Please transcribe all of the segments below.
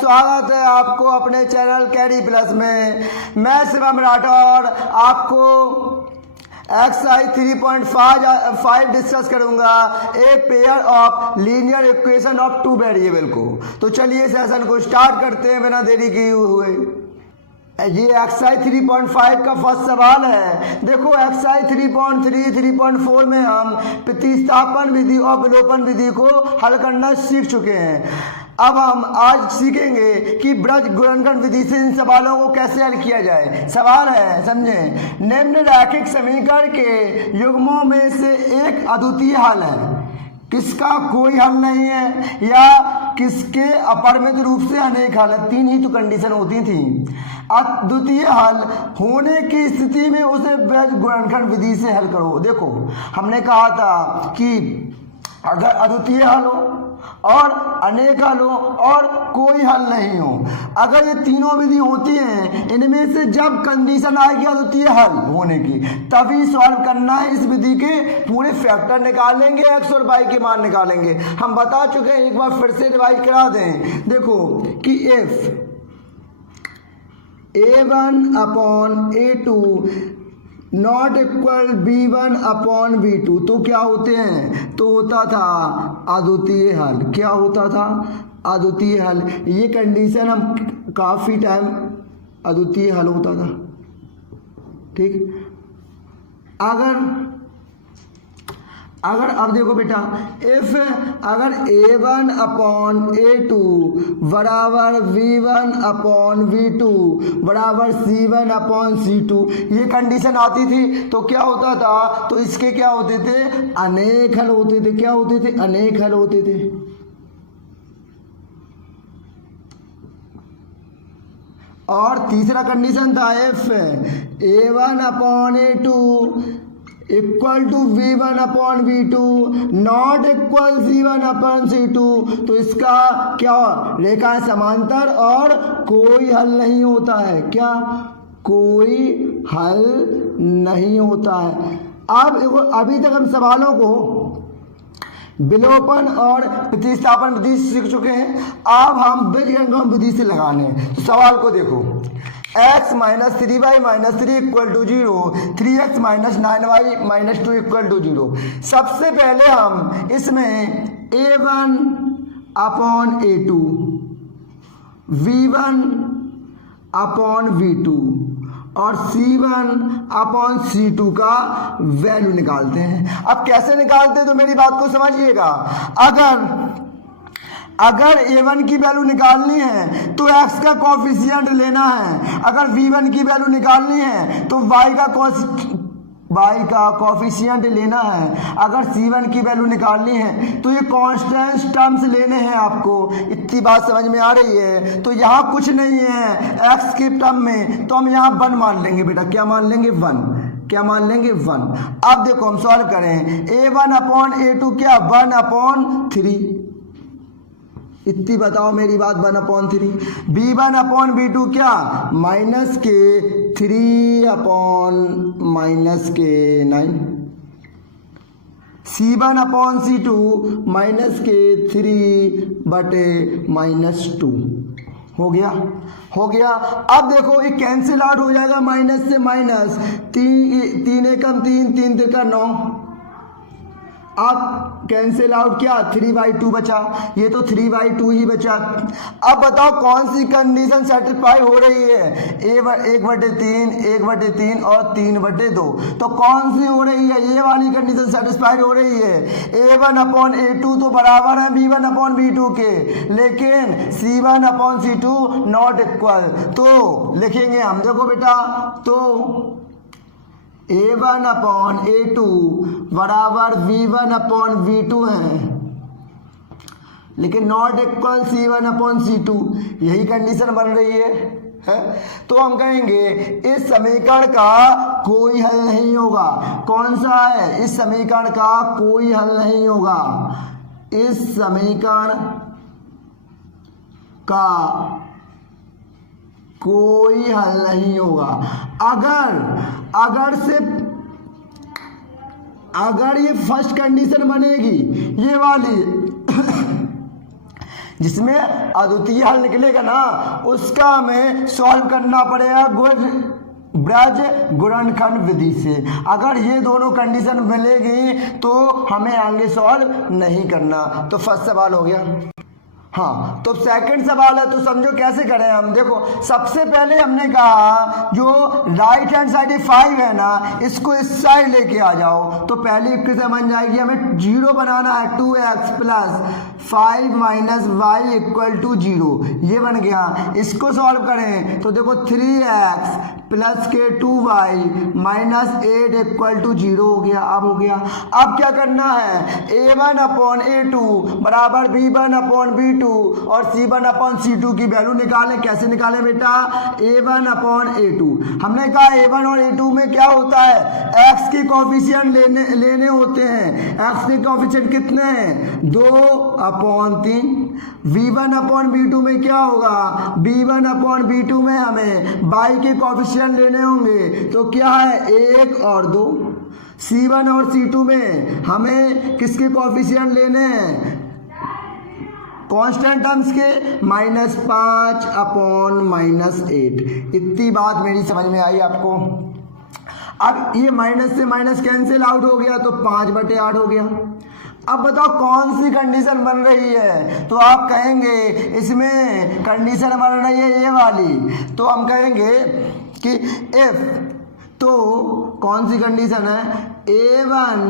स्वागत है आपको अपने चैनल कैरी प्लस में। मैं शिवम राठौर आपको एक्सरसाइज 3.5 डिस्कस करूंगा, a pair of linear equation of two variable को। तो चलिए सेशन को स्टार्ट करते हैं बिना देरी किए हुए। ये एक्सरसाइज 3.5 का फर्स्ट सवाल है। देखो एक्सरसाइज 3.3, 3.4 में हम प्रतिस्थापन विधि और विलोपन विधि को हल करना सीख चुके हैं। अब हम आज सीखेंगे कि ब्रज गुणनखंड विधि से इन सवालों को कैसे हल किया जाए। सवाल है, समझें, निम्न रैखिक समीकरण के युग्मों में से एक अद्वितीय हल है, किसका कोई हल नहीं है, या किसके अपरिमित रूप से अनेक हल है। तीन ही तो कंडीशन होती थी। अद्वितीय हल होने की स्थिति में उसे ब्रज गुणनखंड विधि से हल करो। देखो हमने कहा था कि अगर अद्वितीय हल हो और अनेक हल हो और कोई हल नहीं हो, अगर ये तीनों विधि होती हैं, इनमें से जब कंडीशन आएगी अद्वितीय हल होने की, तभी सॉल्व करना है। इस विधि के पूरे फैक्टर निकालेंगे, एक्स और वाई के मान निकालेंगे। हम बता चुके हैं, एक बार फिर से रिवाइज करा दें। देखो कि if A1 upon A2 not equal B1 upon B2, तो क्या होते हैं, तो होता था अद्वितीय हल। क्या होता था, अद्वितीय हल। ये कंडीशन हम काफ़ी टाइम अद्वितीय हल होता था। ठीक, अगर अब देखो बेटा, इफ अगर A1 अपॉन A2 बराबर V1 अपॉन V2 बराबर C1 अपॉन C2, ये कंडीशन आती थी तो क्या होता था, तो इसके क्या होते थे, अनेक हल होते थे। क्या होते थे, अनेक हल होते थे। और तीसरा कंडीशन था if A1 upon A2 equal to V1 upon V2 not equal C1 upon C2, तो इसका क्या, रेखा समांतर और कोई हल नहीं होता है। क्या, कोई हल नहीं होता है। अब अभी तक हम सवालों को विलोपन और प्रतिस्थापन विधि सीख चुके हैं। अब हम बीजगणित विधि से लगाने हैं। तो सवाल को देखो, x minus 3y minus 3 equal to 0, 3x minus 9y minus 2 equal to 0। सबसे पहले हम इसमें A1 upon A2 V1 upon V2 और C1 अपॉन C2 का वैल्यू निकालते हैं। अब कैसे निकालते हैं, तो मेरी बात को समझिएगा। अगर A1 की वैल्यू निकालनी है तो x का कोफिशिएंट लेना है। अगर V1 की वैल्यू निकालनी है तो y का कोफिशिएंट लेना है। अगर C1 की वैल्यू निकालनी है तो ये कांस्टेंट टर्म्स लेने हैं आपको। इतनी बात समझ में आ रही है। तो यहाँ कुछ नहीं है x के टर्म में, तो हम यहाँ 1 मान लेंगे बेटा। क्या मान लेंगे, 1। क्या मान लेंगे, 1। अब देखो हम सॉल्व करें। A1 अपॉन A2 क्या, 1 अपॉन 3। इतनी बताओ मेरी बात, 1 अपॉन 3। B1 अपॉन B2 क्या, माइनस के 3 अपॉन माइनस के 9। C1 अपॉन C2 माइनस के 3 बटे माइनस 2। हो गया। अब देखो ये कैंसिल आउट हो जाएगा, माइनस से माइनस, 3 एकम 3, 3 त्रिका 9। अब कैंसिल आउट क्या, 3/2 बचा। ये तो 3/2 ही बचा। अब बताओ कौन सी कंडीशन सेटिस्फाई हो रही है, 1/3, 1/3 और 3/2। तो कौन सी हो रही है, ये वाली कंडीशन सेटिस्फाई हो रही है। A1 अपॉन A2 तो बराबर है B1 अपॉन B2 के, लेकिन C1 upon C2 not equal. तो लिखेंगे हम, देखो बेटा, तो A1 अपॉन A2 बराबर V1 अपॉन V2 है, लेकिन not equal C1 upon C2। यही कंडीशन बन रही है। तो हम कहेंगे इस समीकरण का कोई हल नहीं होगा। कौन सा है, इस समीकरण का कोई हल नहीं होगा। इस समीकरण का कोई हल नहीं होगा। अगर ये फर्स्ट कंडीशन बनेगी, ये वाली जिसमें अद्वितीय हल निकलेगा ना उसका हमें सॉल्व करना पड़ेगा ब्रज गुणनखंड विधि से। अगर ये दोनों कंडीशन मिलेगी तो हमें आगे सॉल्व नहीं करना। तो फर्स्ट सवाल हो गया। हाँ, तो सेकंड सवाल है, तो समझो कैसे करें हम। देखो सबसे पहले हमने कहा जो राइट हैंड साइड 5 है ना इसको इस साइड लेके आ जाओ। तो पहली इक्वेशन बन जाएगी, हमें 0 बनाना है, 2x plus 5 minus y equal to 0, ये बन गया। इसको सॉल्व करें तो देखो 3x प्लस के 2y माइनस 8 इक्वल टू 0 हो गया। अब हो गया। अब क्या करना है, a1 अपॉन a2 बराबर b1 अपॉन b2 और c1 अपॉन c2 की वैल्यू निकालें। कैसे निकालें बेटा, a1 अपॉन a2। हमने कहा a1 और a2 में क्या होता है, x के कोफिशिएंट लेने होते हैं। x के कोफिशिएंट कितने हैं, 2 अपॉन 3। v1 अपॉन v2 में क्या होगा, b1 अपॉन b2 में हमें y के कोफिशिएंट लेने होंगे। तो क्या है, 1 और 2। c1 और c2 में हमें किसके कोफिशिएंट लेने हैं, कांस्टेंट टर्म्स के, -5 अपॉन -8। इतनी बात मेरी समझ में आई आपको। अब ये माइनस से माइनस कैंसिल आउट हो गया तो 5/8 हो गया। अब बताओ कौन सी कंडीशन बन रही है, तो आप कहेंगे इसमें कंडीशन बन रही है ये वाली। तो हम कहेंगे कि इफ, तो कौन सी कंडीशन है, a1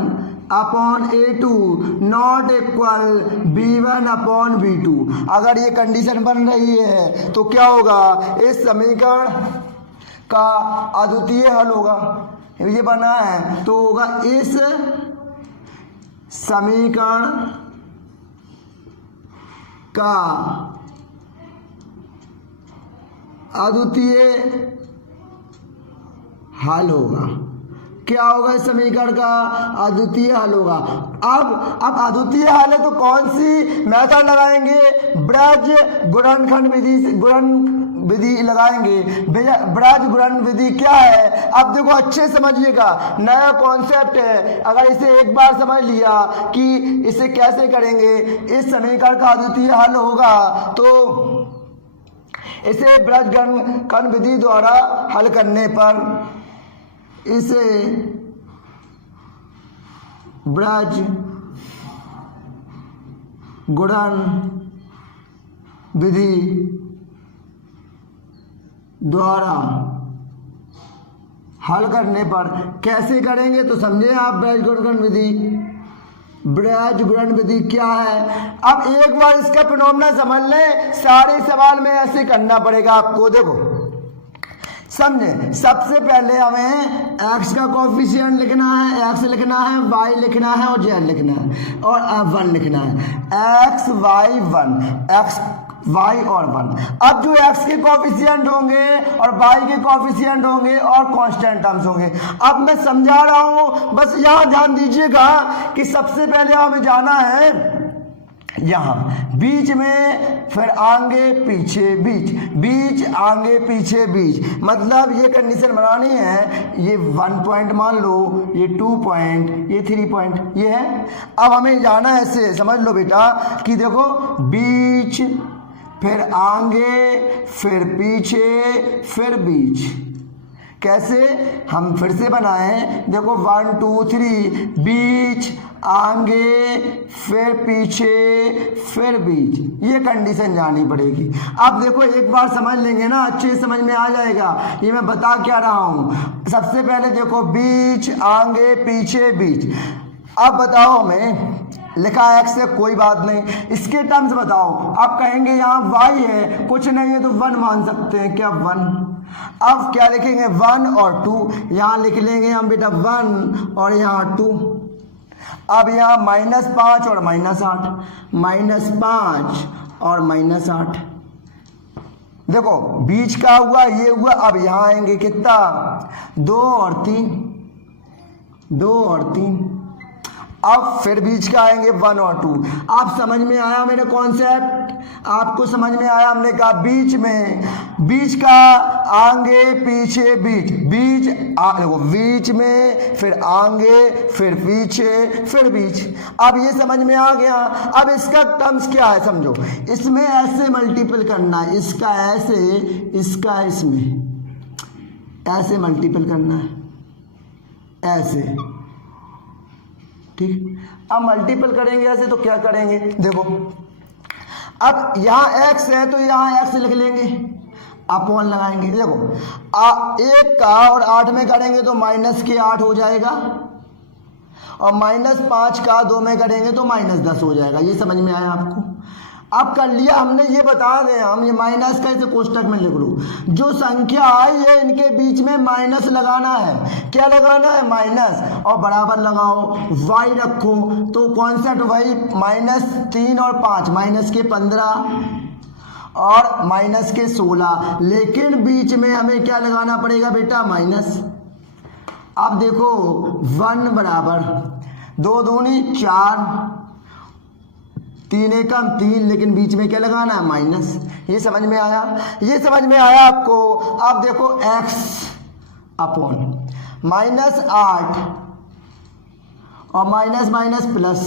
upon a2 not equal b1 upon b2। अगर ये कंडीशन बन रही है तो क्या होगा, इस समीकरण का अद्वितीय हल होगा। ये बना है तो होगा इस समीकरण का अद्वितीय हल होगा। क्या होगा, इस समीकरण का अद्वितीय हल होगा। अब अद्वितीय हल है तो कौन सी मेथड लगाएंगे, ब्रज गुणनखंड विधि लगाएंगे। ब्रज गुणन विधि क्या है, अब देखो अच्छे समझिएगा, नया कॉन्सेप्ट है। अगर इसे एक बार समझ लिया कि इसे कैसे करेंगे, इस समीकरण का अद्वितीय हल होगा तो इसे ब्रज गुणनखंड विधि द्वारा हल करने पर इसे ब्रज गुणन विधि द्वारा हल करने पर कैसे करेंगे तो समझे आप। ब्रज गुणन विधि, ब्रज गुणन विधि क्या है। अब एक बार इसका फिनोमेना समझ लें, सारे सवाल में ऐसे करना पड़ेगा आपको। देखो समझे, सबसे पहले हमें x का कोफिशिएंट लिखना है, x लिखना है, y लिखना है और z लिखना है और 1 लिखना है। x y 1, x y और 1। अब जो x के कोफिशिएंट होंगे और y के कोफिशिएंट होंगे और कांस्टेंट टर्म्स होंगे। अब मैं समझा रहा हूं, बस यहाँ ध्यान दीजिएगा कि सबसे पहले हमें जाना है यहाँ बीच में, फिर आगे पीछे बीच, बीच आगे पीछे बीच, मतलब ये कंडीशन बनानी है। ये 1 पॉइंट मान लो, ये 2 पॉइंट, ये 3 पॉइंट, ये है। अब हमें जाना है ऐसे, समझ लो बेटा कि देखो बीच, फिर आगे, फिर पीछे, फिर बीच। कैसे, हम फिर से बनाएं, देखो 1 2 3, बीच, आगे, फिर पीछे, फिर बीच, ये कंडीशन जानी पड़ेगी। अब देखो एक बार समझ लेंगे ना, अच्छे समझ में आ जाएगा ये मैं बता क्या रहा हूं। सबसे पहले देखो बीच, आगे, पीछे, बीच। अब बताओ हमें, लिखा है x से कोई बात नहीं, इसके टर्म्स बताओ। आप कहेंगे यहाँ y है, कुछ नहीं है तो 1 मान सकते हैं, क्या 1। अब क्या लिखेंगे, 1 और 2, यहाँ लिख लेंगे हम बेटा 1 और यहाँ 2। अब यहाँ -5 और -8, -5 और -8। देखो बीच का हुआ, ये हुआ। अब यहाँ आएंगे कितना, 2 और 3, 2 और 3। अब फिर बीच का आएंगे 1 और 2। आप समझ में आया मेरे कॉन्सेप्ट। आपको समझ में आया? हमने कहा बीच में, बीच का आगे पीछे बीच, देखो बीच में, फिर आगे, फिर पीछे, फिर बीच। अब ये समझ में आ गया। अब इसका टर्म्स क्या है समझो, इसमें ऐसे मल्टीपल करना है, इसका ऐसे, इसका इसमें ऐसे मल्टीपल करना है, ऐसे, ठीक। अब मल्टीपल करेंगे ऐसे तो क्या करेंगे, देखो अब यहाँ x है तो यहाँ x लिख लेंगे, अपॉन लगाएंगे। देखो 1 का और 8 में करेंगे तो -8 हो जाएगा, और -5 का 2 में करेंगे तो -10 हो जाएगा। ये समझ में आया आपको? अब कर लिया हमने, ये बता दें हम, ये माइनस का इसे कोष्टक में लिख लो, जो संख्या आई है इनके बीच में माइनस लगाना है। क्या लगाना है? माइनस, और बराबर लगाओ, y रखो, तो कॉन्सेप्ट वही, -3 और 5, -15 और -16, लेकिन बीच में हमें क्या लगाना पड़ेगा बेटा? माइनस। अब देखो 1 बराबर 2 दूनी 4, 3 एकम 3, लेकिन बीच में क्या लगाना है? माइनस। ये समझ में आया? ये समझ में आया आपको? अब देखो x अपॉन -8 और माइनस प्लस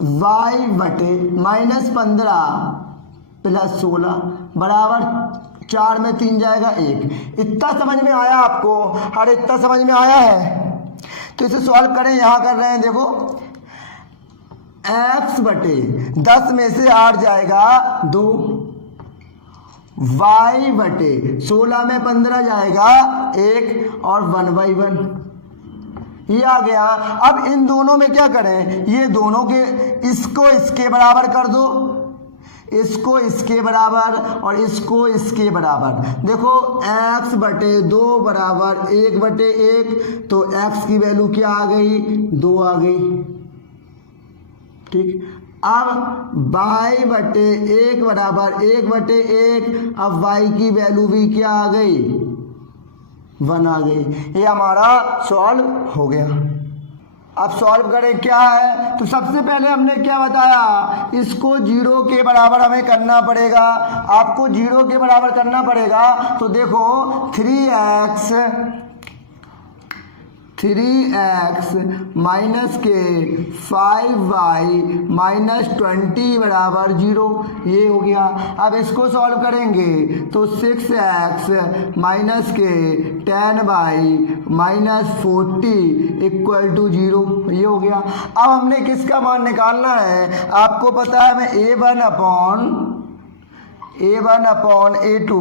y बटे -15 प्लस 16 बराबर 4 में 3 जाएगा 1। इतना समझ में आया आपको? अरे इतना समझ में आया है तो इसे सॉल्व करें। यहाँ कर रहे हैं, देखो x बटे 10 में से 8 जाएगा 2, y बटे 16 में 15 जाएगा 1, और 1/1 ये आ गया। अब इन दोनों में क्या करें? ये दोनों के, इसको इसके बराबर कर दो, इसको इसके बराबर और इसको इसके बराबर। देखो x बटे 2 बराबर 1/1, तो x की वैल्यू क्या आ गई? 2 आ गई, ठीक। अब y बटे 1 बराबर 1/1, अब y की वैल्यू भी क्या आ गई? 1 आ गई। ये हमारा सॉल्व हो गया। अब सॉल्व करें क्या है, तो सबसे पहले हमने क्या बताया, इसको 0 के बराबर हमें करना पड़ेगा। आपको 0 के बराबर करना पड़ेगा, तो देखो 3x माइनस के 5y माइनस 20 बराबर 0, ये हो गया। अब इसको सॉल्व करेंगे तो 6x माइनस के 10y माइनस 40 इक्वल टू 0, ये हो गया। अब हमने किसका मान निकालना है? आपको पता है हमें a1 अपॉन a2,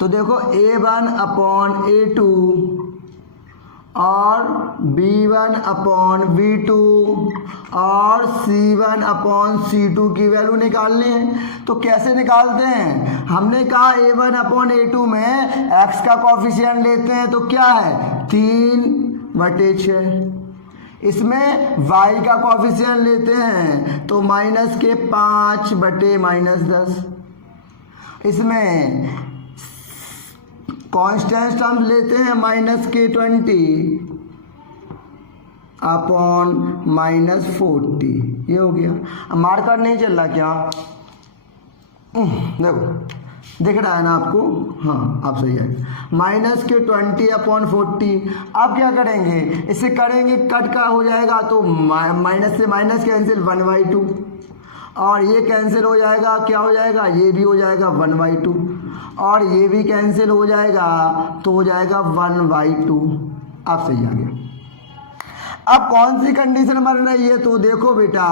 तो देखो a1 अपॉन a2 और b1 अपॉन b2 और c1 अपॉन c2 की वैल्यू निकालनी है। तो कैसे निकालते हैं? हमने कहा a1 अपॉन a2 में x का कॉफिशिएंट लेते हैं, तो क्या है? 3/6। इसमें y का कॉफिशिएंट लेते हैं तो माइनस के 5 बटे -10। इसमें कांस्टेंट टर्म्स लेते हैं माइनस के 20 अपॉन -40, ये हो गया। अब मार्कर नहीं चल रहा क्या? देखो दिख रहा है ना आपको? हाँ आप सही है। माइनस के 20 अपॉन 40। अब क्या करेंगे? इसे करेंगे कट का हो जाएगा, तो माइनस से माइनस कैंसिल 1/2, और ये कैंसिल हो जाएगा, क्या हो जाएगा? ये भी हो जाएगा 1/2, और ये भी कैंसिल हो जाएगा तो हो जाएगा 1/2। अब सही आ गया। अब कौन सी कंडीशन बन रही है? तो देखो बेटा,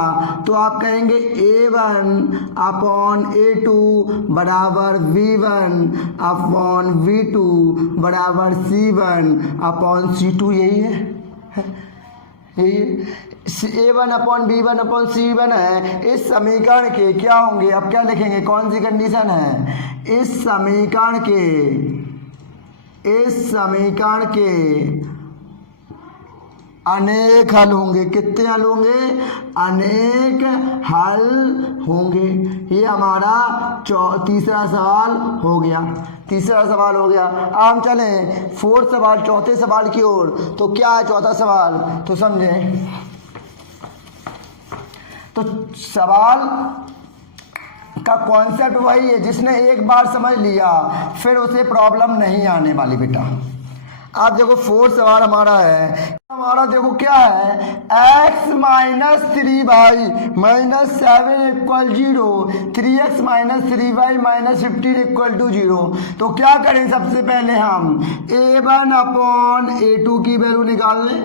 तो आप कहेंगे a1 अपॉन a2 बराबर v1 अपॉन v2 बराबर c1 अपॉन c2, यही है, यही a1 upon b1 upon c1 है। इस समीकरण के क्या होंगे? अब क्या लिखेंगे? कौन सी कंडीशन है? इस समीकरण के अनेक हल होंगे। कितने हल होंगे? अनेक हल होंगे। ये हमारा तीसरा सवाल हो गया। अब हम चलें चौथे सवाल की ओर। तो क्या है चौथा सवाल? तो समझें, तो सवाल का कॉन्सेप्ट वही है, जिसने एक बार समझ लिया फिर उसे प्रॉब्लम नहीं आने वाली बेटा। आप देखो 4 सवाल हमारा है, हमारा देखो क्या है, x minus 3y minus 7 equal 0, 3x minus 3y minus 15 equal to 0। तो क्या करें, सबसे पहले हम a1 अपॉन a2 की वैल्यू निकाल लें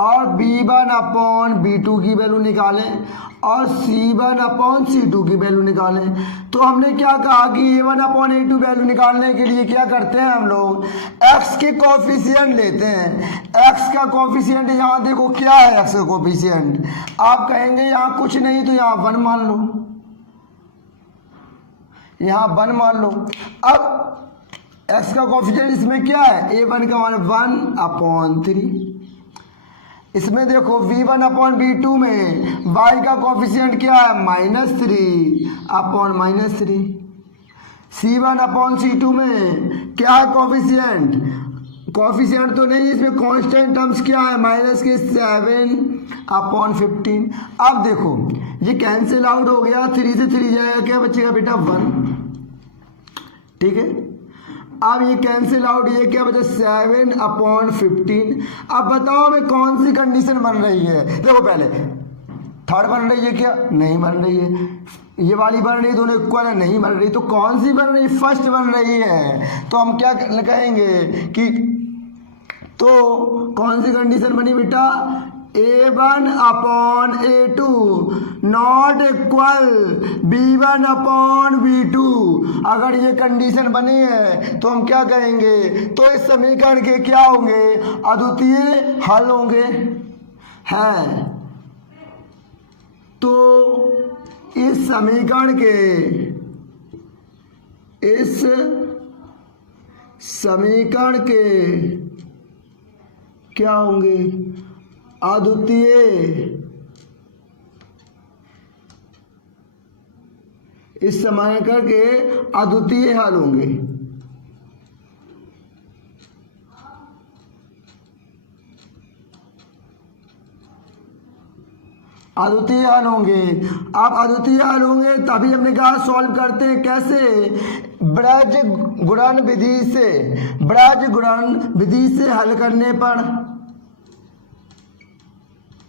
और b1 अपॉन b2 की वैल्यू निकालें और c1 अपॉन c2 की वैल्यू निकालें। तो हमने क्या कहा कि a1 अपॉन a2 वैल्यू निकालने के लिए क्या करते हैं, हम लोग x के कोफिशिएंट लेते हैं। x का कोफिशिएंट यहाँ देखो क्या है, x का कोफिशिएंट आप कहेंगे यहाँ कुछ नहीं तो यहाँ 1 मान लो, यहाँ 1 मान लो। अब x का कोफिशिएंट इसमें क्या है, a1 का मान 1 अपॉन 3। इसमें देखो v1 अपॉन v2 में y का कोफिशिएंट क्या है, -3 अपॉन -3। c1 अपॉन c2 में क्या है कोफिशिएंट, कोफिशिएंट तो नहीं, इसमें कांस्टेंट टर्म्स क्या है, -7 अपॉन 15। अब देखो ये कैंसिल आउट हो गया, 3 से 3 जाएगा, क्या बचेगा बेटा 1, ठीक है। अब ये कैंसिल आउट, ये क्या बचा 7 अपॉन 15। अब बताओ हमें कौन सी कंडीशन बन रही है, देखो पहले थर्ड बन रही है क्या, नहीं बन रही है, ये वाली बन रही है, दोनों इक्वल है, नहीं बन रही, तो कौन सी बन रही है, फर्स्ट बन रही है। तो हम क्या कहेंगे कि तो कौन सी कंडीशन बनी बेटा, a1 upon a2 not equal b1 upon b2। अगर ये कंडीशन बनी है तो हम क्या कहेंगे, तो इस समीकरण के क्या होंगे, अद्वितीय हल होंगे, है। तो इस समीकरण के क्या होंगे, अद्वितीय, इस समीकरण के अद्वितीय हल होंगे। अद्वितीय हल होंगे। अब अद्वितीय हल होंगे तभी हमने कहा सॉल्व करते हैं, कैसे, ब्रज गुणन विधि से हल करने पर,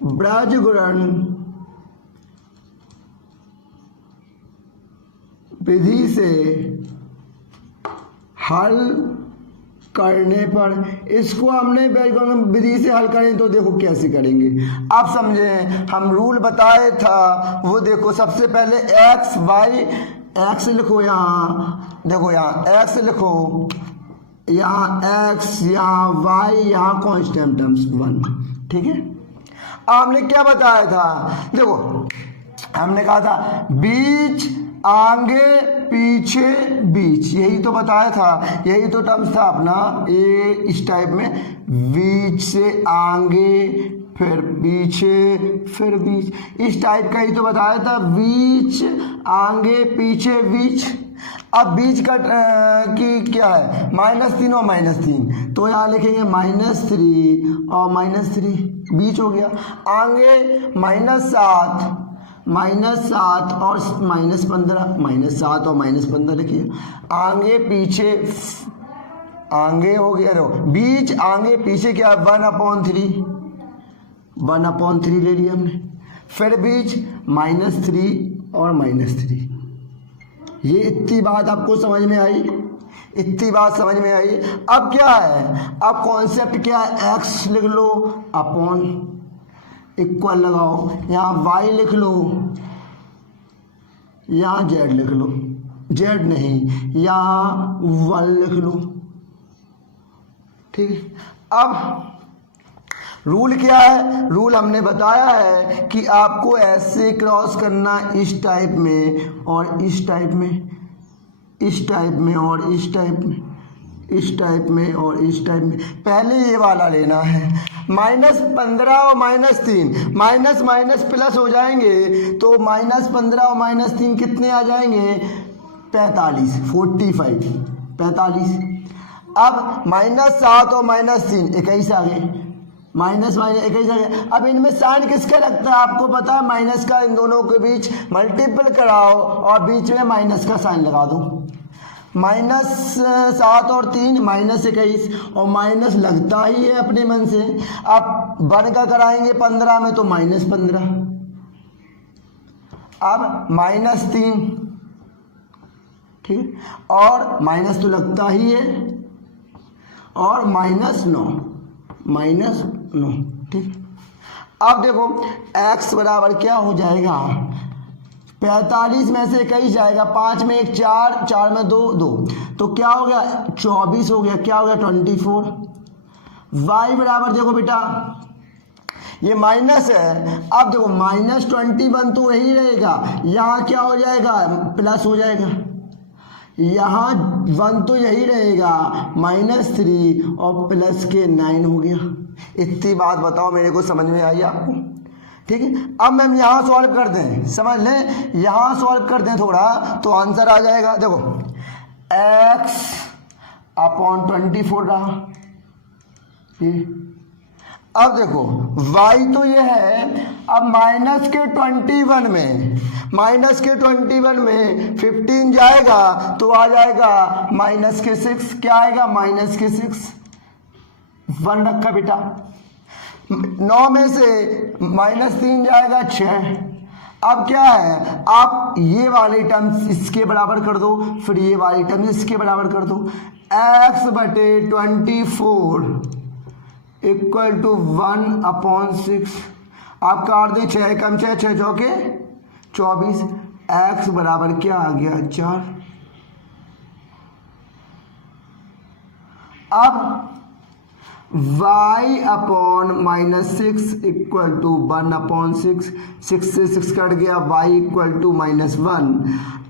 ब्रज गुणन विधि से हल करने पर, इसको हमने विधि से हल करें तो देखो कैसे करेंगे, आप समझे। हम रूल बताए था वो देखो, सबसे पहले एक्स वाई, एक्स लिखो यहाँ, देखो यहाँ एक्स लिखो, यहाँ एक्स, यहाँ वाई, यहाँ कांस्टेंट टर्म्स 1, ठीक है। हमने क्या बताया था, देखो हमने कहा था बीच आगे पीछे बीच, यही तो बताया था, यही तो टर्म्स था अपना, ये इस टाइप में बीच से आगे फिर पीछे फिर बीच, इस टाइप का ही तो बताया था, बीच आगे पीछे बीच। अब बीच का की क्या है, -3 और -3, तो यहाँ लिखेंगे -3 और -3, बीच हो गया। आगे -7 और -15, -7 और -15 लिखिए। आगे पीछे, आगे हो गया, देखो बीच आगे पीछे क्या है, 1/3 ले लिया हमने। फिर बीच -3 और -3, ये इतनी बात आपको समझ में आई, इतनी बात समझ में आई। अब क्या है, अब कॉन्सेप्ट क्या है, x लिख लो अपॉन इक्वल लगाओ, यहाँ y लिख लो, यहाँ z लिख लो, z नहीं यहाँ 1 लिख लो, ठीक है। अब रूल क्या है, रूल हमने बताया है कि आपको ऐसे क्रॉस करना, इस टाइप में और इस टाइप में, इस टाइप में और इस टाइप में, इस टाइप में और इस टाइप में। पहले ये वाला लेना है, -15 और -3, माइनस माइनस प्लस हो जाएंगे, तो -15 और -3 कितने आ जाएंगे, 45, 45। अब -7 और -3 21 आ गए, माइनस माइनस एक ही जगह। अब इनमें साइन किसका लगता है आपको पता है, माइनस का। इन दोनों के बीच मल्टीपल कराओ और बीच में माइनस का साइन लगा दो। -7 और 3 -21 और माइनस लगता ही है अपने मन से। अब 1 का कराएंगे 15 में तो -15, अब -3, ठीक, और माइनस तो लगता ही है, और -9, ठीक। अब देखो x बराबर क्या हो जाएगा, 45 में से 21 जाएगा, 5 में 1 4, 4 में 2 2, तो क्या हो गया 24 हो गया, क्या हो गया 24। y बराबर देखो बेटा ये माइनस है, अब देखो -21 तो वही रहेगा, यहाँ क्या हो जाएगा प्लस हो जाएगा, यहाँ 1 तो यही रहेगा, -3 और प्लस के 9 हो गया। इतनी बात बताओ मेरे को समझ में आई आपको, ठीक है। अब मैम यहाँ सॉल्व कर दें, समझ लें, यहाँ सॉल्व कर दें थोड़ा तो आंसर आ जाएगा। देखो x/24 रहा, अब देखो y तो ये है, अब -21 में 15 जाएगा तो आ जाएगा -6, क्या आएगा -6, 1 रखा बेटा। 9 में से -3 जाएगा 6, अब क्या है आप ये वाली टर्म्स इसके बराबर कर दो, फिर ये वाली टर्म्स इसके बराबर कर दो, x/24 = 1/6, आप काट दें 6 कम 6 6 चौके 24, x बराबर क्या आ गया 4। अब y/-6 = 1/6, 6 से 6 कट गया, y = -1।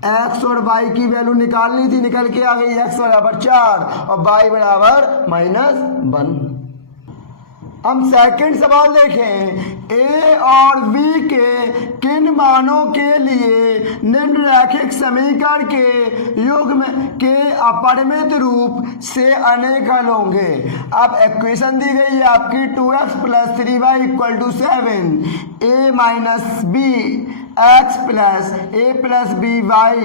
x और y की वैल्यू निकालनी थी, निकल के आ गई, x बराबर 4 और y बराबर -1। हम सेकंड सवाल देखें, a और b के किन मानों के लिए निम्नलिखित समीकरण के युग्म के अपरिमित रूप से अनेक हल होंगे। अब इक्वेशन दी गई है आपकी 2x + 3y = 7, a - b x + a + by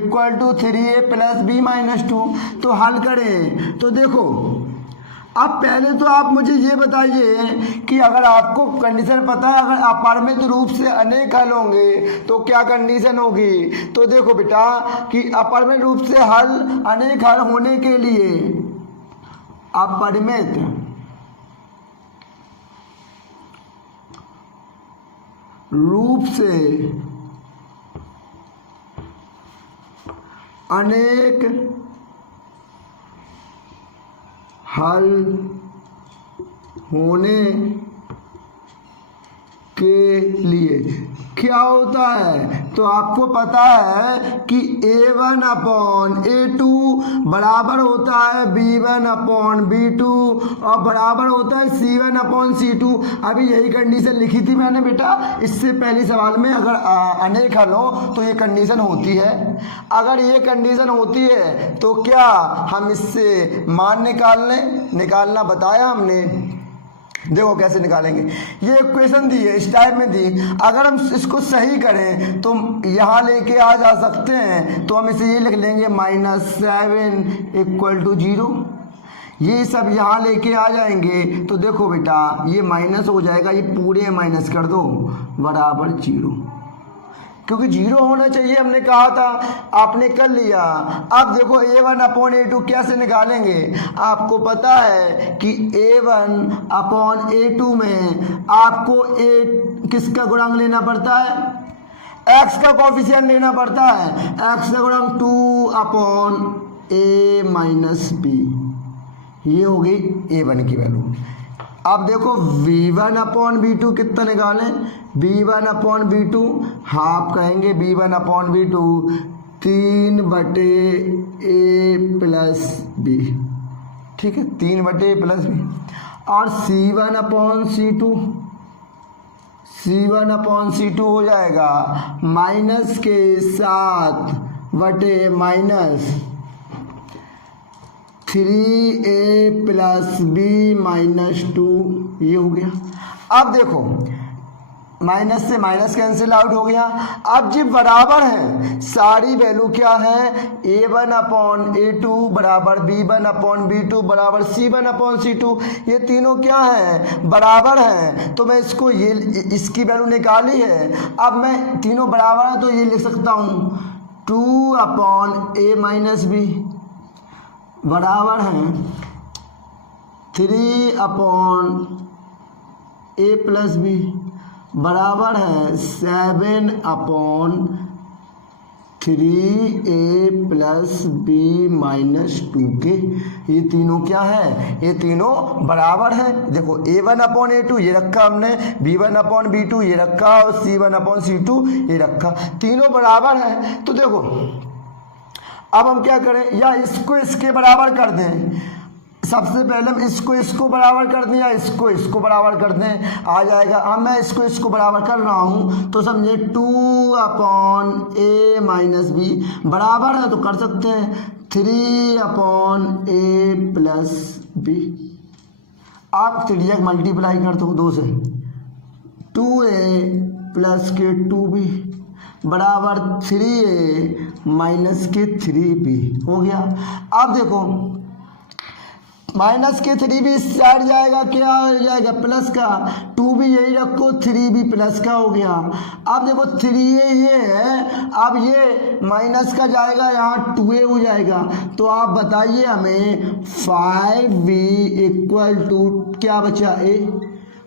= 3a + b - 2। तो हल करें तो देखो, अब पहले तो आप मुझे ये बताइए कि अगर आपको कंडीशन पता है, अगर अपरिमित रूप से अनेक हल होंगे तो क्या कंडीशन होगी। तो देखो बेटा कि अपरिमित रूप से अनेक हल होने के लिए अपरिमित रूप से अनेक हल होने के लिए क्या होता है, तो आपको पता है कि a1/a2 बराबर होता है b1/b2 और बराबर होता है c1/c2। अभी यही कंडीशन लिखी थी मैंने बेटा, इससे पहले सवाल में अगर अनेक हल हो तो ये कंडीशन होती है। अगर ये कंडीशन होती है तो क्या हम इससे मान निकालना बताया हमने। देखो कैसे निकालेंगे, ये इक्वेशन दी है इस टाइप में दी, अगर हम इसको सही करें तो यहाँ लेके आ जा सकते हैं, तो हम इसे ये लिख लेंगे -7 = 0। ये सब यहाँ लेके आ जाएंगे तो देखो बेटा ये माइनस हो जाएगा, ये पूरे माइनस कर दो बराबर 0, क्योंकि 0 होना चाहिए हमने कहा था, आपने कर लिया। अब देखो a1/a2 कैसे निकालेंगे, आपको पता है कि a1/a2 में आपको किसका गुणांक लेना पड़ता है, x का कोफिशिएंट लेना पड़ता है, x का गुणांक 2/a - b, ये हो गई a1 की वैल्यू। अब देखो v1/v2 कितना निकालें, v1/v2 हाफ कहेंगे, v1/v2 3/a + b, ठीक है 3/a + b। और c1/c2 हो जाएगा माइनस के 7/-3a + b - 2 ये हो गया। अब देखो माइनस से माइनस कैंसिल आउट हो गया। अब जब बराबर है सारी वैल्यू क्या है, a1/a2 बराबर b1/b2 बराबर c1/c2, ये तीनों क्या है बराबर हैं। तो मैं इसको ये इसकी वैल्यू निकाली है। अब मैं तीनों बराबर है तो ये लिख सकता हूँ 2/a-b बराबर है 3/a+b बराबर है 7/3a+b-2 के। ये तीनों क्या है, ये तीनों बराबर है। देखो a1/a2 ये रखा हमने, b1/b2 ये रखा और c1/c2 ये रखा, तीनों बराबर है। तो देखो अब हम क्या करें, या इसको इसके बराबर कर दें। सबसे पहले हम इसको बराबर कर दें या इसको बराबर कर दें, आ जाएगा। अब मैं इसको बराबर कर रहा हूँ तो समझे 2/a-b बराबर है तो कर सकते हैं 3/a+b। आप त्रिज्यक मल्टीप्लाई कर दो 2 से, 2a+2b बराबर 3a-3b हो गया। अब देखो -3b इस साइड जाएगा, क्या हो जाएगा प्लस का, 2b यही रखो 3b प्लस का हो गया। अब देखो 3a ये है, अब ये माइनस का जाएगा यहाँ 2a हो जाएगा। तो आप बताइए हमें 5v = क्या बचा a,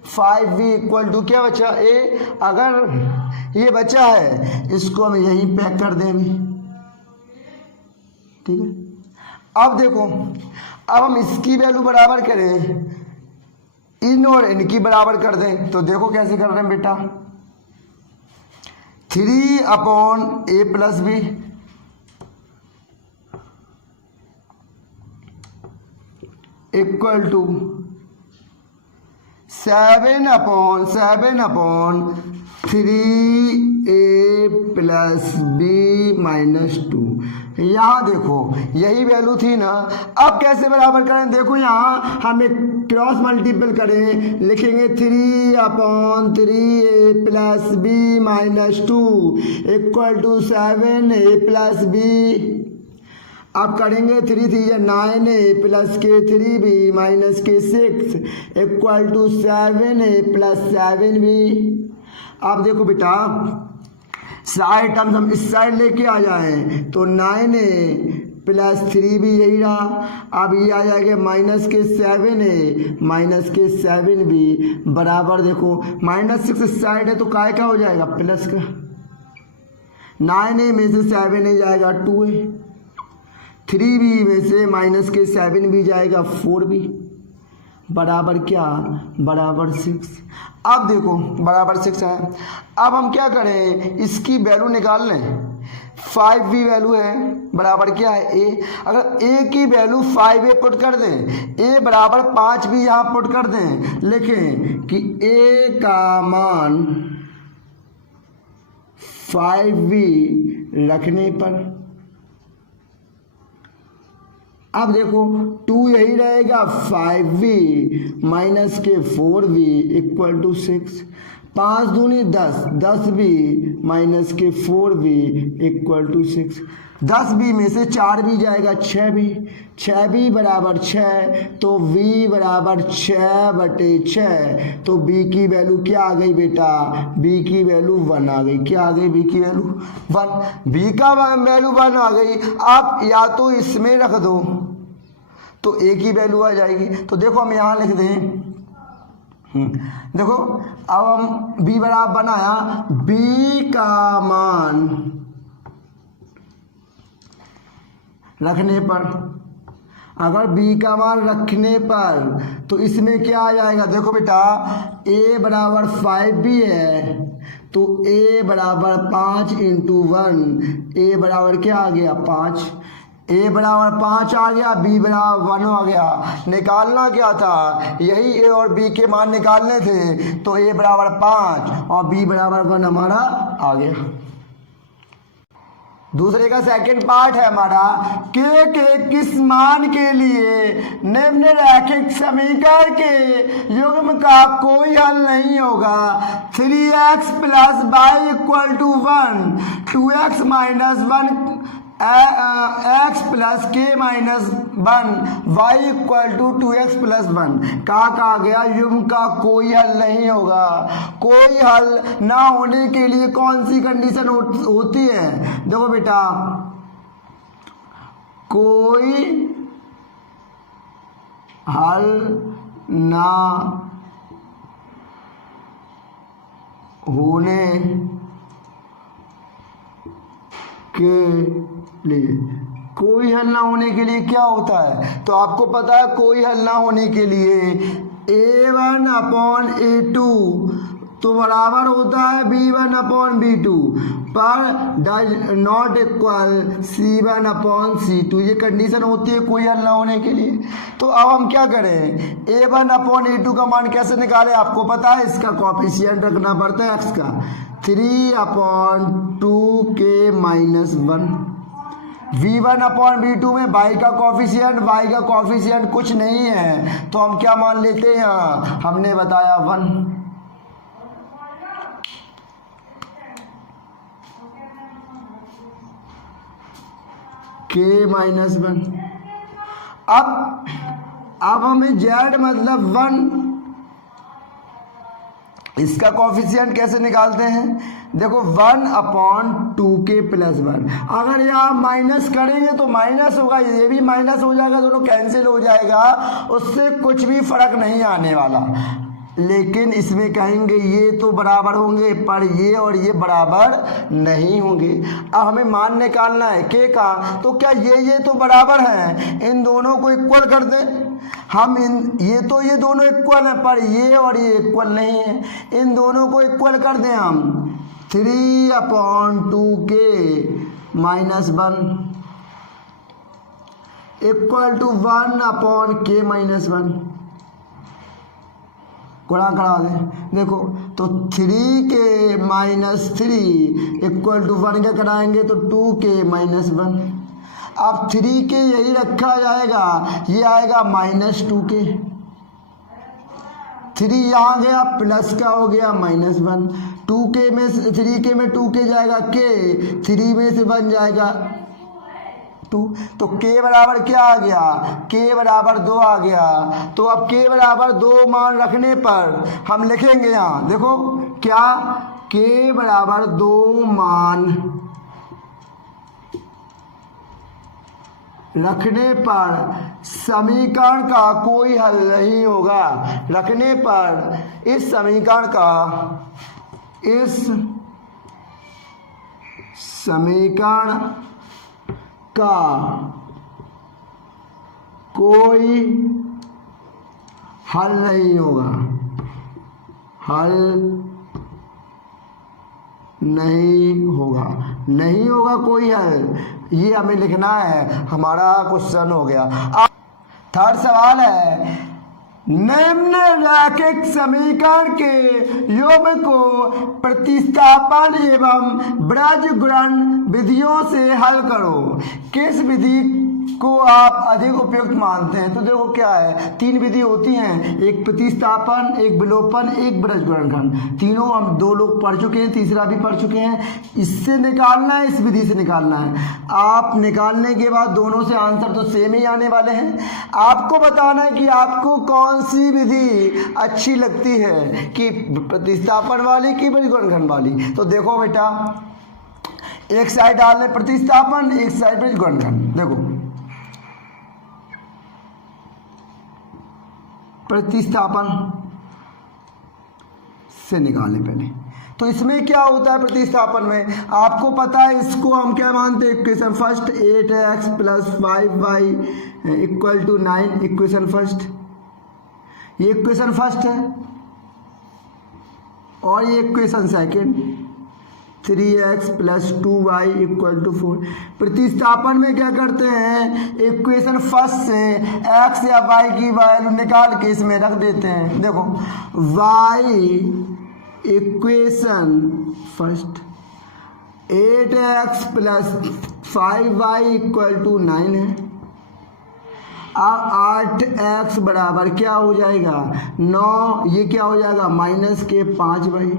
5v = क्या बचा a। अगर ये बचा है इसको हम यहीं पैक कर देंगे, ठीक है। अब देखो अब हम इसकी वैल्यू बराबर करें, इन और इनकी बराबर कर दें। तो देखो कैसे कर रहे हैं बेटा, 3/a+b = 7/3a+b-2। यहाँ देखो यही वैल्यू थी ना। अब कैसे बराबर करें, देखो यहाँ हमें क्रॉस मल्टीपल करें, लिखेंगे 3/3a+b-2 = 7a+b। अब करेंगे 3 3 9a+k3b-k6 = 7a+7b। अब देखो बेटा साइड टर्म्स हम इस साइड लेके आ जाएं तो 9a+3b यही रहा। अब ये आ जाएगा -7a-7b बराबर देखो -6 इस साइड है तो काय का हो जाएगा प्लस का, 9a में से 7a जाएगा 2a, 3b में से -7b जाएगा 4b बराबर क्या, बराबर 6। अब देखो बराबर 6 है। अब हम क्या करें, इसकी वैल्यू निकाल लें। 5v वैल्यू है बराबर क्या है a। अगर a की वैल्यू 5a पुट कर दें, a बराबर 5b यहाँ पुट कर दें, लिखें कि a का मान 5v रखने पर, अब देखो 2 यही रहेगा 5v -4v = 6, 5 दूनी 10, 10v -4v = 6, 10v में से 4v जाएगा 6v, 6v बराबर 6 तो v बराबर 6/6। तो b की वैल्यू क्या आ गई बेटा, b की वैल्यू 1 आ गई। क्या आ गई, b की वैल्यू 1, b का वैल्यू 1 आ गई। आप या तो इसमें रख दो तो a की वैल्यू आ जाएगी। तो देखो हम यहाँ लिख दें, देखो अब हम b बराबर बनाया, b का मान रखने पर, अगर b का मान रखने पर तो इसमें क्या आ जाएगा, देखो बेटा a बराबर 5b है तो a बराबर 5 × 1, a बराबर क्या आ गया 5, a बराबर 5 आ गया, b बराबर 1 आ गया। निकालना क्या था, यही a और b के मान निकालने थे। तो a बराबर 5 और b बराबर 1 हमारा आ गया। दूसरे का सेकंड पार्ट है हमारा, के किस मान के लिए निम्न रैखिक समीकरण के युग्म का कोई हल नहीं होगा। 3x plus Y equal to 1, 2x minus 1 x plus K minus 1 Y equal to 2x plus 1 कहा गया युग्म का कोई हल नहीं होगा। कोई हल ना होने के लिए कौन सी कंडीशन होती है? देखो बेटा, कोई हल ना होने के लिए, कोई हल ना होने के लिए क्या होता है? तो आपको पता है कोई हल ना होने के लिए a1 अपॉन a2 तो बराबर होता है b1 अपॉन b2 पर does not equal c1 upon c2। ये कंडीशन होती है कोई हल ना होने के लिए। तो अब हम क्या करें, a1 अपॉन a2 का मान कैसे निकालें? आपको पता है इसका कॉफिशिएंट रखना पड़ता है x का, 3 upon 2k minus 1। v1 upon v2 में y का कॉफिशिएंट कुछ नहीं है तो हम क्या मान लेते हैं? हमने बताया 1। k minus 1। अब हमें z मतलब 1, इसका कॉफिशिएंट कैसे निकालते हैं? देखो 1 अपॉन 2k प्लस 1, अगर यहाँ माइनस करेंगे तो माइनस होगा, ये भी माइनस हो जाएगा, दोनों कैंसिल हो जाएगा, उससे कुछ भी फर्क नहीं आने वाला। लेकिन इसमें कहेंगे ये तो बराबर होंगे पर ये और ये बराबर नहीं होंगे। अब हमें मान निकालना है के का, तो क्या ये तो बराबर हैं, इन दोनों को इक्वल कर दें हम। ये दोनों इक्वल हैं पर ये और ये इक्वल नहीं है, इन दोनों को इक्वल कर दें हम। 3 upon 2k minus 1 equal to 1 upon k minus 1 गुणा करा दें। देखो तो 3k माइनस 3 इक्वल टू 1 क्या कराएंगे तो 2k माइनस 1। अब 3k यही रखा जाएगा, ये आएगा माइनस 2k, 3 यहाँ गया प्लस का हो गया माइनस 1, 2k में 3k में 2k जाएगा k, 3 में से 1 जाएगा 2, तो k बराबर क्या आ गया? k बराबर 2 आ गया। तो अब k बराबर 2 मान रखने पर हम लिखेंगे यहाँ, देखो क्या, k बराबर 2 मान रखने पर समीकरण का कोई हल नहीं होगा। रखने पर इस समीकरण का कोई हल नहीं होगा, नहीं होगा कोई हल। ये हमें लिखना है, हमारा क्वेश्चन हो गया। थर्ड सवाल है, निम्न रैखिक समीकरण के योग को प्रतिस्थापन एवं बीजगणन विधियों से हल करो। किस विधि को आप अधिक उपयुक्त मानते हैं? तो देखो क्या है, 3 विधि होती हैं, एक प्रतिस्थापन, एक विलोपन, एक बीजगणन। तीनों हम 2 लोग पढ़ चुके हैं, तीसरा भी पढ़ चुके हैं। इससे निकालना है, इस विधि से निकालना है। आप निकालने के बाद दोनों से आंसर तो सेम ही आने वाले हैं। आपको बताना है कि आपको कौन सी विधि अच्छी लगती है, कि प्रतिस्थापन वाली कि बीजगणन वाली। तो देखो बेटा, एक साइड डालने प्रतिस्थापन, एक साइड बीजगणन। देखो प्रतिस्थापन से निकालें पहले। तो इसमें क्या होता है प्रतिस्थापन में, आपको पता है इसको हम क्या मानते हैं, equation first 8x plus 5y equal to 9, equation first, ये इक्वेशन फर्स्ट है। और ये equation second 3x plus 2y equal to 4। प्रतिस्थापन में क्या करते हैं, इक्वेशन फर्स्ट से x या y की वैल्यू निकाल के इसमें रख देते हैं। देखो y equation first 8x plus 5y equal to 9 है। अब 8x बराबर क्या हो जाएगा 9, ये क्या हो जाएगा माइनस के 5y,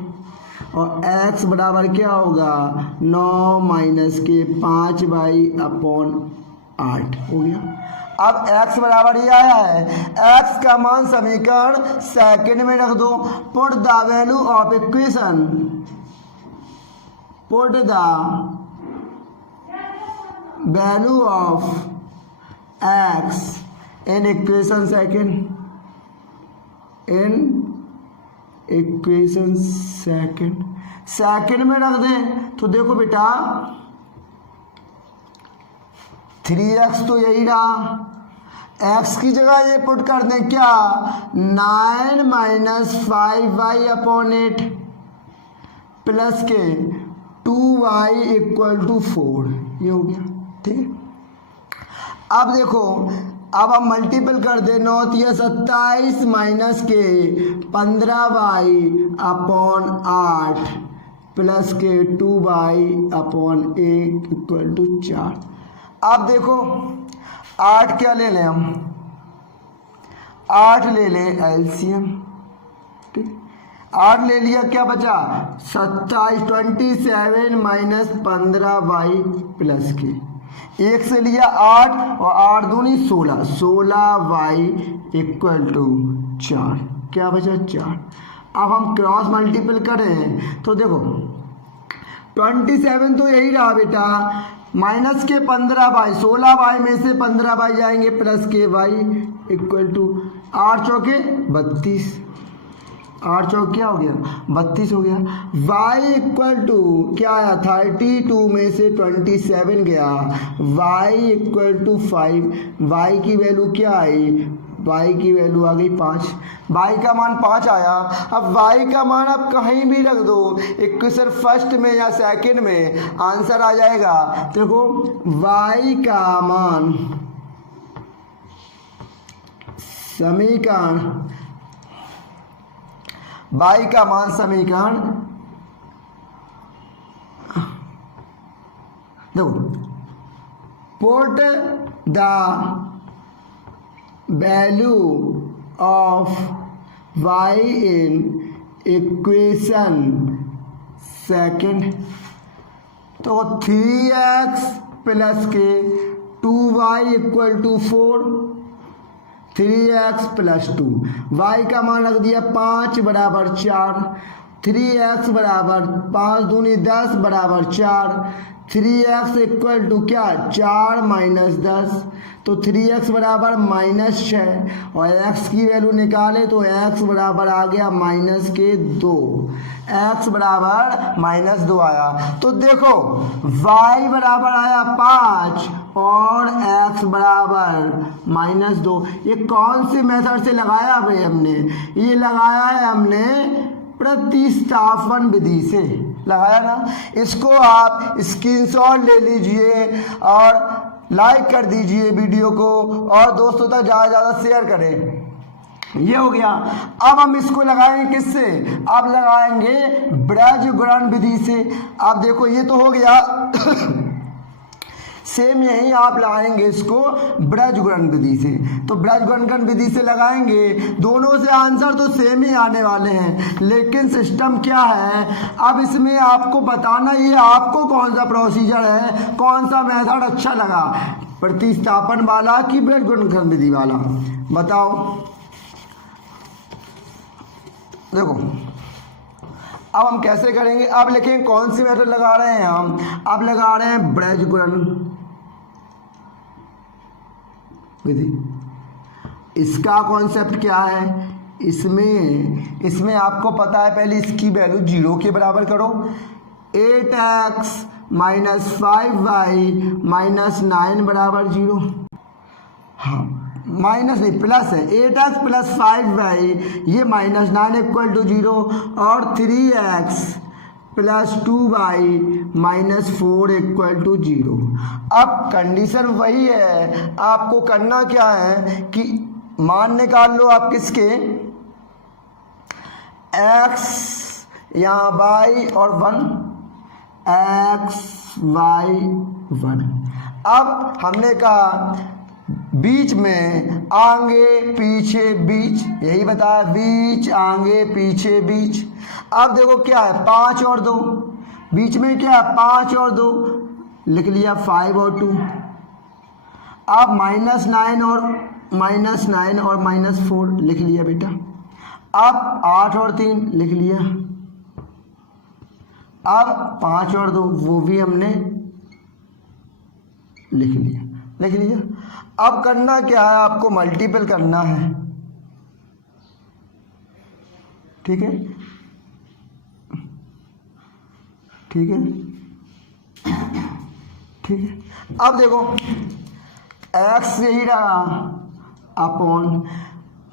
और x बराबर क्या होगा 9 माइनस के 5y अपॉन 8 हो गया। अब x बराबर ये आया है, x का मान समीकरण सेकंड में रख दो। Put the value of equation, put the value of x in equation second, in equation second में रख दें तो देखो बेटा 3x तो यही रहा, x की जगह ये पुट कर दें क्या 9 माइनस 5y अपॉन 8 प्लस के 2y इक्वल टू 4, ये हो गया। ठीक है, अब देखो अब हम मल्टीपल कर दे 9 या 27 माइनस के 15y अपॉन 8 प्लस के 2y अपॉन 1 इक्वल टू 4। अब देखो 8 क्या ले लें हम, 8 ले लें एलसीएम। ठीक, 8 ले लिया, क्या बचा 27 माइनस 15y प्लस के 1 से लिया 8 और 8 दूनी 16y इक्वल टू 4, क्या बचा 4। अब हम क्रॉस मल्टीपल करें तो देखो 27 तो यही रहा बेटा, माइनस के 15y 16y में से 15y जाएंगे प्लस के y इक्वल टू 8 चौके 32, 8 चौक क्या हो गया 32 हो गया। y इक्वल टू क्या आया 32 में से 27 गया, y इक्वल टू 5, y की वैल्यू क्या आई, y की वैल्यू आ गई 5, y का मान 5 आया। अब y का मान आप कहीं भी रख दो, इक्वेशन फर्स्ट में या सेकंड में आंसर आ जाएगा। देखो y का मान समीकरण, y का मान समीकरण देखो put the value of y in equation second, तो 3x प्लस के 2y equal to 4, 3x plus 2, y का मान रख दिया 5 बराबर 4, 3x बराबर 5 दूनी 10 बराबर 4, 3x इक्वल टू क्या 4 माइनस 10, तो 3x बराबर माइनस 6 और x की वैल्यू निकाले तो x बराबर आ गया माइनस के 2, x बराबर माइनस 2 आया। तो देखो y बराबर आया 5 और x बराबर माइनस 2। ये कौन सी मेथड से लगाया भाई हमने, ये लगाया है हमने प्रतिस्थापन विधि से लगाया ना। इसको आप स्क्रीनशॉट ले लीजिए और लाइक कर दीजिए वीडियो को और दोस्तों तक ज़्यादा ज़्यादा शेयर करें। ये हो गया। अब हम इसको लगाएंगे किससे, अब लगाएंगे ब्रजगुणन विधि से। अब देखो ये तो हो गया सेम यही आप लगाएंगे इसको ब्रजगुणन विधि से। तो ब्रजगुणन विधि से लगाएंगे, दोनों से आंसर तो सेम ही आने वाले हैं, लेकिन सिस्टम क्या है अब इसमें आपको बताना ये आपको कौन सा प्रोसीजर है, कौन सा मेथड अच्छा लगा, प्रतिस्थापन वाला कि ब्रजगुणन विधि वाला, बताओ। देखो अब हम कैसे करेंगे, अब लिखेंगे कौन सी मेथड लगा रहे हैं हम, अब लगा रहे हैं ब्रजगुणन विधि। इसका कॉन्सेप्ट क्या है, इसमें आपको पता है पहले इसकी वैल्यू 0 के बराबर करो। 8x माइनस 5y माइनस 9 बराबर 0, हाँ माइनस नहीं प्लस है, 8x प्लस 5y ये माइनस 9 इक्वल टू 0 और 3x plus 2y minus 4 equal to 0। अब कंडीशन वही है, आपको करना क्या है कि मान निकाल लो आप किसके, x यहाँ y और 1, xy1। अब हमने कहा बीच में आगे पीछे बीच, यही बताया, बीच आगे पीछे बीच। अब देखो क्या है, 5 और 2, बीच में क्या है, 5 और 2, लिख लिया 5 और 2। अब -9 और -4 लिख लिया बेटा। अब 8 और 3 लिख लिया। अब 5 और 2 वो भी हमने लिख लिया। अब करना क्या है, आपको मल्टीपल करना है, ठीक है। अब देखो x यही रहा अपॉन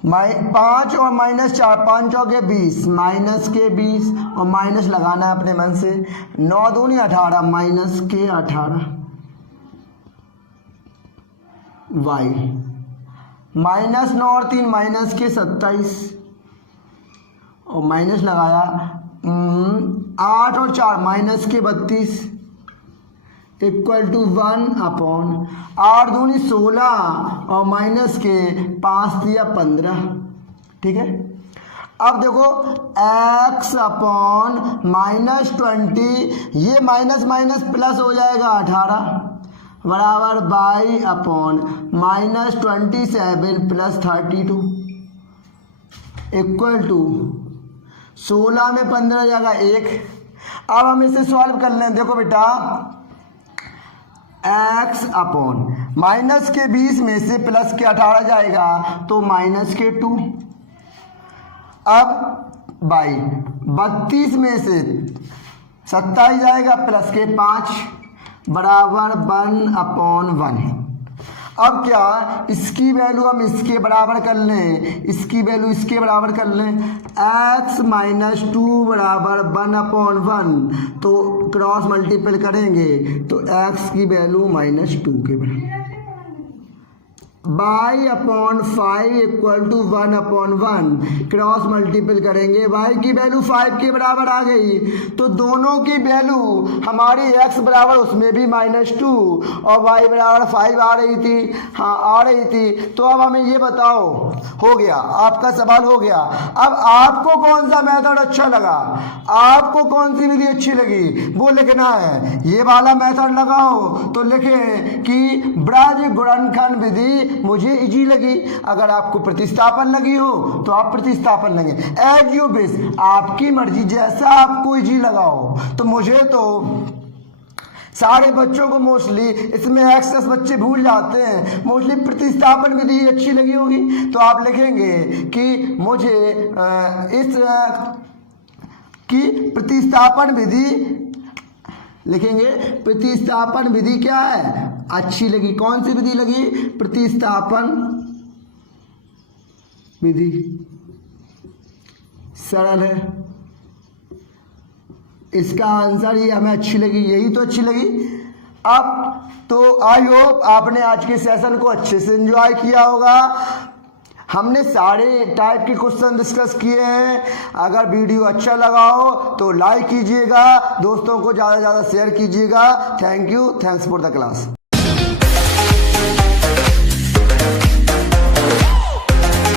5 और -4, 5 चौके 20, माइनस के 20 और माइनस लगाना है अपने मन से। 9 दूनी 18, माइनस के 18 y, -9 और 3 माइनस के 27 और माइनस लगाया 8 और 4 माइनस के 32 इक्वल टू 1 अपॉन 8 दूनी 16 और माइनस के 5 दिया 15, ठीक है। अब देखो x अपॉन -20, ये माइनस माइनस प्लस हो जाएगा 18 बराबर y upon -27 plus 32 equal to 16 में 15 जाएगा 1। अब हम इसे सॉल्व कर लें। देखो बेटा x अपॉन माइनस के 20 में से प्लस के 18 जाएगा तो माइनस के 2। अब बाई 32 में से 27 जाएगा प्लस के 5 बराबर 1 अपॉन 1। अब क्या, इसकी वैल्यू हम इसके बराबर कर लें, इसकी वैल्यू इसके बराबर कर लें। x - 2 बराबर 1 अपॉन 1, तो क्रॉस मल्टीपल करेंगे तो x की वैल्यू -2 के बराबर। y upon 5 equal to 1 upon 1, cross multiple करेंगे, y की वैल्यू 5 के बराबर आ गई, तो दोनों की वैल्यू हमारी x बराबर उसमें भी -2 और y बराबर 5 आ रही थी, हाँ आ रही थी। तो अब हमें ये बताओ, हो गया आपका सवाल हो गया। अब आपको कौन सा मेथड अच्छा लगा, आपको कौन सी विधि अच्छी लगी वो लिखना है। ये वाला मेथड लगाओ तो लिखें कि ब्रज गुणनखंड विधि मुझे इजी लगी। अगर आपको प्रतिस्थापन लगी हो तो आप प्रतिस्थापन लगे, एज यू विश, आपकी मर्जी, जैसा आपको इजी लगाओ। तो मुझे तो सारे बच्चों को मोस्टली इसमें एक्सेस बच्चे भूल जाते हैं, मोस्टली प्रतिस्थापन विधि अच्छी लगी होगी। तो आप लिखेंगे कि मुझे इस की प्रतिस्थापन विधि लिखेंगे, प्रतिस्थापन विधि क्या है, अच्छी लगी। कौन सी विधि लगी, प्रतिस्थापन विधि, सरल है, इसका आंसर ही हमें अच्छी लगी, यही तो अच्छी लगी। अब तो आई होप आपने आज के सेशन को अच्छे से एंजॉय किया होगा। हमने सारे टाइप के क्वेश्चन डिस्कस किए हैं। अगर वीडियो अच्छा लगा हो तो लाइक कीजिएगा, दोस्तों को ज़्यादा से ज़्यादा शेयर कीजिएगा। Thank you, thanks for the class.